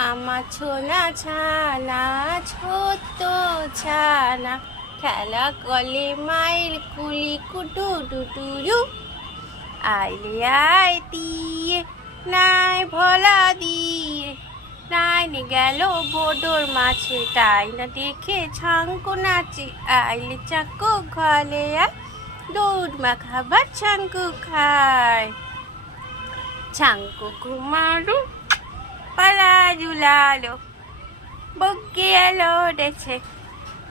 আমার ছোনা ছানা ছোট্ট ছানা খেলা কলে মায়ের কুলি কুটু টুটুরু আইলে আয় দিয়ে নাই ভোলা দিয়ে নাই নে গেল বোডোর মাছে তাই না দেখে ছাঙ্কু নাচে আইলে চাকু ঘলে আয় দুধ মাখাবার ছাঙ্কু খায় ছাঙ্কু ঘুমারু পালা জুলালো বকে এলো ডেছে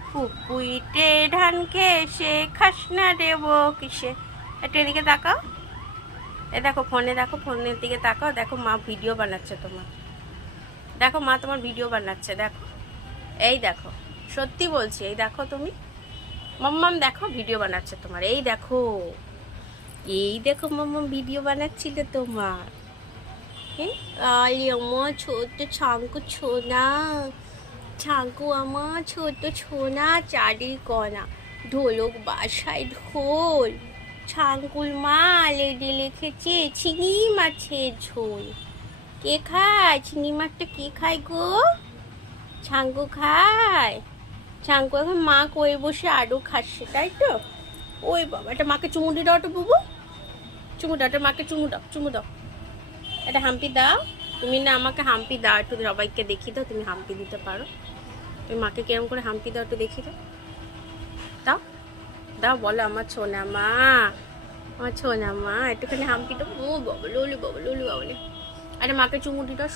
পুকুইতে ধান খেয়ে খাসনা দেব কিসে একটু এদিকে তাকাও দেখো ফোনের দিকে তাকাও দেখো মা ভিডিও বানাচ্ছে তোমার দেখো মা তোমার ভিডিও বানাচ্ছে দেখো এই দেখো সত্যি বলছি এই দেখো তুমি মাম্মাম দেখো ভিডিও বানাচ্ছে তোমার এই দেখো মাম্মাম ভিডিও বানাচ্ছিল তোমার আমার ছোট্ট ছাঙ্কু ছোনা ছাঙ্কু আমার ছোট্ট ছোনা চারি কণা ঢোলক বাসায় ঢোল ছাঙ্কুর মা লেডি লিখেছে চিংড়ি মাছের ঝোল কে খায় চিংড়ি মাছটা কে খায় গো ছাঙ্কু খায় ছাঙ্কু এখন মা কয়ে বসে আরও খাচ্ছে তাই তো ওই বাবা এটা মাকে চুমুটি দাও তো বুবু চুমু দাও এটা মাকে চুমু দাও এটা হাম্পি দাও তুমি না আমাকে হাম্পি দাও একটু সবাইকে দেখিয়ে দাও তুমি হাম্পি দিতে পারো তুমি মাকে কিরম করে হাম্পি দাও একটু দেখিয়ে দাও দাও বলো আমার ছোনা মা একটুখানি হাম্পি দাও ও বাবলুলি বাবলে আরে মাকে চুমুটি দাও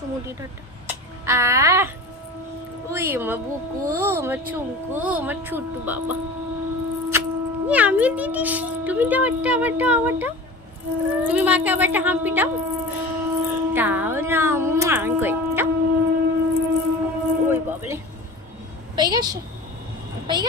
ওই আমার বুকু আমার চুমকু আমার ছোট্টু বাবা আমি দিদি তুমি দাও আবার দাও তুমি মাকে আবার একটা হাম্পি দাও না কই দাও ওই বাবলে পেয়ে গেছে এই